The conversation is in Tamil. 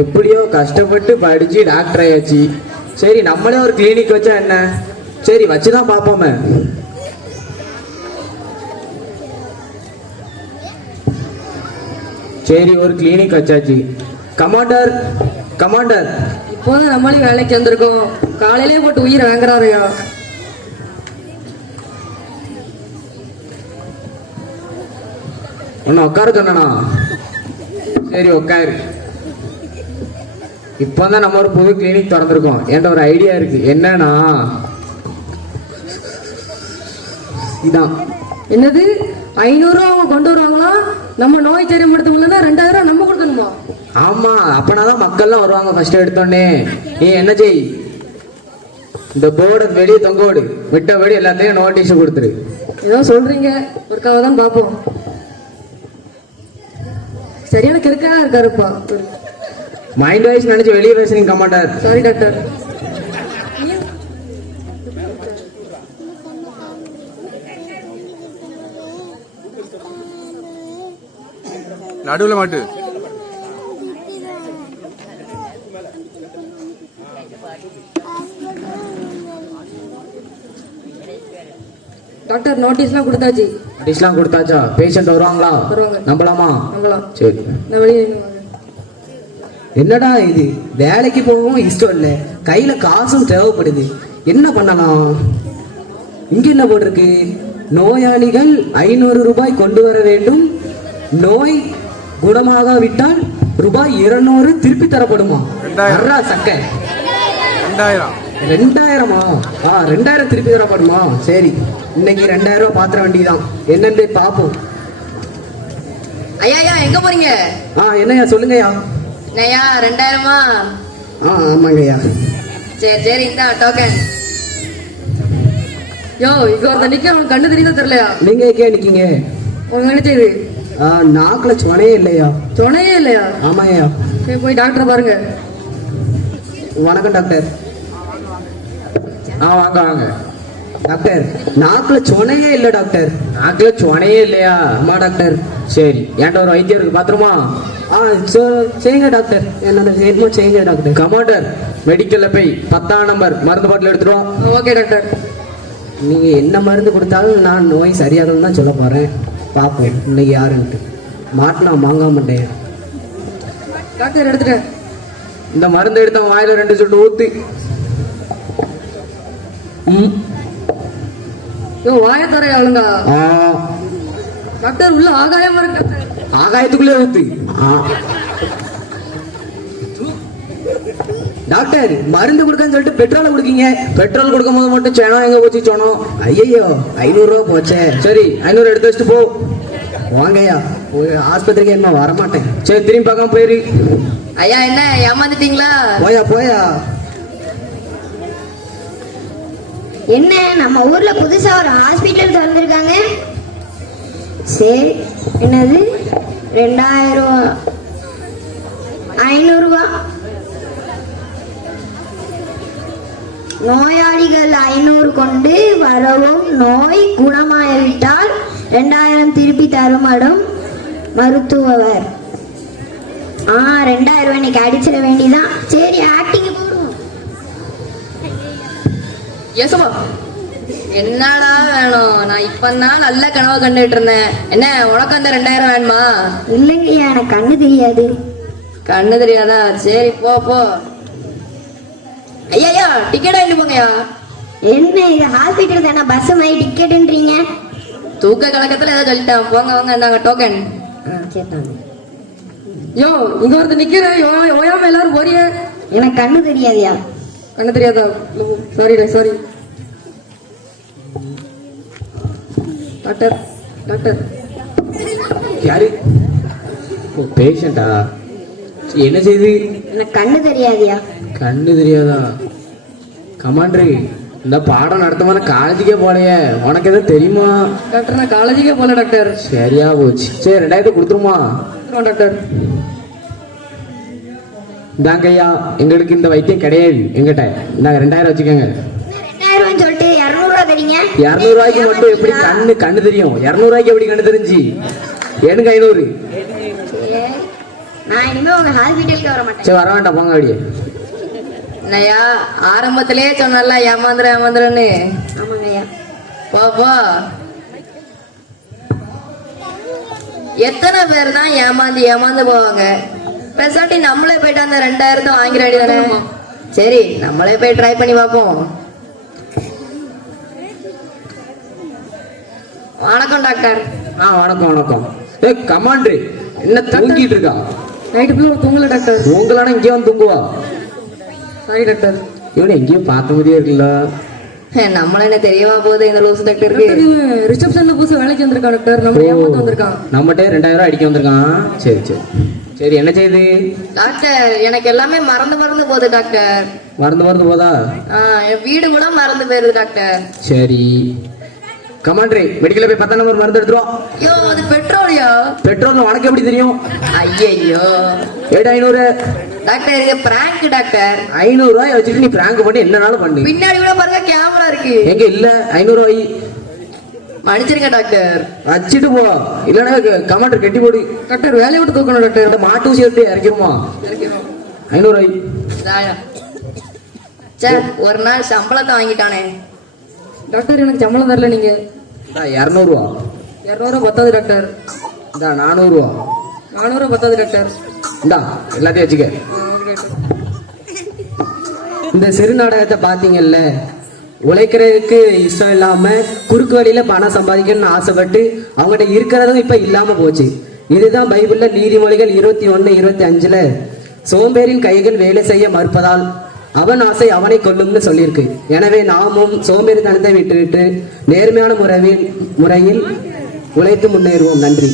எப்படியோ கஷ்டப்பட்டு படிச்சு டாக்டர் ஆயாச்சு. சரி நம்மளே ஒரு கிளினிக் வச்சா என்ன? சரி வச்சுதான் பார்ப்போமே. சரி ஒரு கிளினிக் வச்சாச்சு. கமாண்டர் கமாண்டர், இப்போதான் நம்மளையும் வேலைக்கு வந்திருக்கோம். காலையிலே போட்டு உயிரை வாங்குறாருயா. ஒன்னு உட்கார சொன்னா? சரி உட்காரு. இப்பதான் நம்ம ஒரு புது கிளினிக் திறந்திருக்கோம். என்கிட்ட ஒரு ஐடியா இருக்கு. என்னன்னா இதான். என்னது 500 ரூபா அவங்க கொண்டு வருவாங்களா? நம்ம நோய் சரிப்படுத்த முடியலன்னா 2000 நம்ம கொடுக்கணுமா? ஆமா, அப்பனாதான் மக்கள்லாம் வருவாங்க ஃபர்ஸ்ட் எடுத்தோடனே. நீ என்ன செய், இந்த போர்டை வெளியே தொங்க விடு, விட்டபடி எல்லாத்தையும் நோட்டீஸ் கொடுத்துரு. ஏதோ சொல்றீங்க, ஒருக்காக தான் பார்ப்போம். சரியான கிறுக்கா இருக்காருப்பா. மைண்ட் வாய்ஸ் நினைச்சு வெளியே பேசுறீங்க கமாண்டர். Sorry doctor. நடுவுல மாட்டு. டாக்டர் நோட்டீஸ்லாம் கொடுத்தாச்சு. நோட்டீஸ்லாம் கொடுத்தாச்சா? பேஷண்ட் வருவாங்களா? வருவாங்க. நம்பலாமா? நம்பலாம். சரி. நான் வெளியே. என்னடா இது, வேலைக்கு போகவும் இஷ்டம் இல்லை, கையில காசும் தேவைப்படுது, என்ன பண்ணலாம்? இங்க என்ன போட்டிருக்கு? நோயாளிகள் 500 ரூபாய் கொண்டு வர வேண்டும், நோய் குணமாகாவிட்டால் ரூபாய் 200 திருப்பி தரப்படுமா? 2000 சக்க 2000 2000 திருப்பி தரப்படுமா? சரி, இன்னைக்கு 2000 ரூபாய் பாத்திர வேண்டியதான். என்னன்னு பாப்போம். ஐயா எங்க போறீங்க? என்னையா சொல்லுங்கய்யா. நையா 2000மா? ஆமாங்கய்யா. சரி இந்த டோக்கன். யோ இங்க ஒருத்த நிக்க, உனக்கு கண்ணு தெரியுதா தெரியலையா? நீங்க எங்கே நிக்கீங்க? உங்க நினைச்சது நாக்குல சொனையே இல்லையா? சொனையே இல்லையா? ஆமாங்கய்யா. சரி போய் டாக்டரை பாருங்க. வணக்கம் டாக்டர். வாங்க வாங்க டாக்டர். நாக்குல சொனையே இல்லை டாக்டர். நாக்குல சொனையே இல்லையா? ஆமா டாக்டர். சரி, என்கிட்ட ஒரு வைத்தியம் இருக்கு, பாத்துருமா? செய்யுங்க டாக்டர், என்னோட செய்யுங்க டாக்டர். கமாண்டர், மெடிக்கல்ல போய் 10ஆம் நம்பர் மருந்து பாட்டில் எடுத்துருவோம். Okay doctor. நீங்க என்ன மருந்து கொடுத்தாலும் நான் நோய் சரியாகணும் தான் சொல்ல போறேன். பார்ப்போம் இன்னைக்கு யாருன்ட்டு. மாட்டினா மாங்க மாட்டேன். டாக்டர் எடுத்துட்டேன். இந்த மருந்து எடுத்த வாயில 2 சொட்டு ஊத்து. யோ வாய தரையா ஆளுங்க. டாக்டர் உள்ள ஆகாயமா இருக்கு. ஆகாயத்துக்குள்ளே ஊத்து. டாக்டர், மருந்து கொடுக்கன்னு சொல்லிட்டு பெட்ரோலை கொடுக்கீங்க. பெட்ரோல் கொடுக்கும் போது மட்டும் சேனம் எங்க போச்சு? சொன்னோம். ஐயோ 500 ரூபா போச்சே. சரி 500 எடுத்து வச்சுட்டு போ. வாங்கய்யா, ஆஸ்பத்திரிக்கு என்ன வரமாட்டேன். சரி திரும்பி பார்க்காம போயிரு. ஐயா என்ன ஏமாந்துட்டீங்களா? போயா. என்ன நம்ம ஊர்ல புதுசா ஒரு ஹாஸ்பிட்டல் திறந்திருக்காங்க. சரி, என்னது 2000 500 ரூபா. நோயாளிகள் 500 கொண்டு வரவும், நோய் குணமாகிவிட்டால் 2000 திருப்பி தருமடும் மருத்துவர். 2000 இன்னைக்கு அடிச்சிட வேண்டியதான். சரி ஆக்டிங் போடுவோம். ஏசமா என்னடா வேணும்? நான் இப்பதான் நல்ல கனவு கண்டுட்டு இருந்தேன். என்ன உனக்கு அந்த 2000 வேணுமா? இல்லைங்கய்யா, எனக்கு கண்ணு தெரியாது. கண்ணு தெரியாதா? சரி போ. ஐயா டிக்கெட் வாங்கிட்டு போங்கய்யா. என்ன இது ஹாஸ்பிட்டல் தானே, பஸ் மாதிரி டிக்கெட்ன்றீங்க? தூக்க கலக்கத்துல ஏதோ சொல்லிட்டேன். போங்க இந்தாங்க டோக்கன். யோ இங்க ஒருத்தர் நிக்கிறேன். ஓயாம எல்லாரும் போறிய. எனக்கு கண்ணு தெரியாதியா? கண்ணு தெரியாதா? சாரி. டாக்டர் யாரு? பேஷண்டா? என்ன செய்து? எனக்கு கண்ணு தெரியாதியா? கண்ணு தெரியாதா? கமாண்டரு, இந்த பாடம் நடத்தமான காலேஜுக்கே போலையே, உனக்கு எதாவது தெரியுமா? டாக்டர் நான் காலேஜுக்கே போல டாக்டர். சரியா போச்சு. சரி 2000 கொடுத்துருமா? டாக்டர் இந்தாங்கய்யா, எங்களுக்கு இந்த வைத்தியம் கிடையாது எங்கிட்ட. இந்தாங்க 2000 வச்சுக்கோங்க. 2000 சொல்லிட்டு 200 ரூபா தரீங்க. 200 ரூபாய்க்கு மட்டும் எப்படி கண்ணு தெரியும்? 200 ரூபாய்க்கு எப்படி கண்ணு தெரிஞ்சு? எனக்கு 500. நான் இனிமே உங்க ஹாஸ்பிட்டலுக்கு வர மாட்டேன். சரி வர வேண்டாம் போங்க அப்படியே. என்னையா ஆரம்பத்திலே சொன்னல ஏமாந்துறேன்னு. ஆமாங்க ஐயா. போ. எத்தனை பேர் தான் ஏமாந்து போவாங்க. பேசாட்டி நம்மளே போயிட்டு அந்த 2000 வாங்கிட வேண்டியதானே. சரி நம்மளே போய் ட்ரை பண்ணி பார்ப்போம். வணக்கம் டாக்டர். வணக்கம். கமாண்ட்ரு என்ன தூங்கிட்டு இருக்கா? நைட்டு ஃபுல்லா தூங்கல டாக்டர். உங்களான இங்கே வந்து தூங்குவா? Sorry doctor. இவனை எங்கேயும் பார்த்த மாதிரியே இருக்குல்ல. நம்மள என்ன தெரியவா போகுது இந்த லூசு டாக்டருக்கு. ரிசப்ஷன்ல புதுசா வேலைக்கு வந்திருக்கான் டாக்டர். நம்ம ஏமாத்த வந்திருக்கான். நம்மகிட்ட 2000 அடிக்க வந்திருக்கான். சரி என்ன செய்யுது டாக்டர்? எனக்கு எல்லாமே மறந்து போகுது டாக்டர். மறந்து போதா? என் வீடு கூட மறந்து போயிருது டாக்டர். சரி கமாண்ட்ரி மெடிக்கல்ல போய் 10 நம்பர் மருந்து எடுத்துரும். ஐயோ அது பெட்ரோலியா? பெட்ரோல் உனக்கு எப்படி தெரியும்? ஐயோ 500 டாக்டர். இது பிராங்க் டாக்டர். 500 ரூபாய் வச்சுட்டு நீ பிராங்க் பண்ணி என்னனாலும் பண்ணு. பின்னாடி கூட பாருங்க கேமரா இருக்கு. எங்க இல்ல 500 ரூபாய் மன்னிச்சிருங்க டாக்டர். வச்சுட்டு போ, இல்லன்னா கமாண்டர் கட்டி போடு. டாக்டர் வேலையை விட்டு தூக்கணும் டாக்டர். இந்த மாட்டு ஊசி எடுத்து இறக்கிடுமா? 500 ரூபாய். சார் ஒரு நாள் சம்பளத்தை வாங்கிட்டானே டாக்டர். எனக்கு சம்பளம் தரல. நீங்க 200 ரூபா. 200 பத்தாது டாக்டர். இந்த 400 ரூபா. 400 பத்தாது டாக்டர். இந்தா எல்லாத்தையும் வச்சுக்க. இந்த சிறு நாடகத்தை பாத்தீங்கல்ல, உழைக்கிறதுக்கு இஷ்டம் இல்லாம குறுக்கு வழியில பணம் சம்பாதிக்கணும்னு ஆசைப்பட்டு அவங்ககிட்ட இருக்கிறதும் இப்ப இல்லாம போச்சு. இதுதான் பைபிள்ல நீதிமொழிகள் 21:25 சோம்பேறின் கைகள் வேலை செய்ய மறுப்பதால் அவன் ஆசை அவனை கொல்லும்னு சொல்லியிருக்கு. எனவே நாமும் சோம்பேறித்தனத்தை விட்டுவிட்டு நேர்மையான முறையில் உழைத்து முன்னேறுவோம். நன்றி.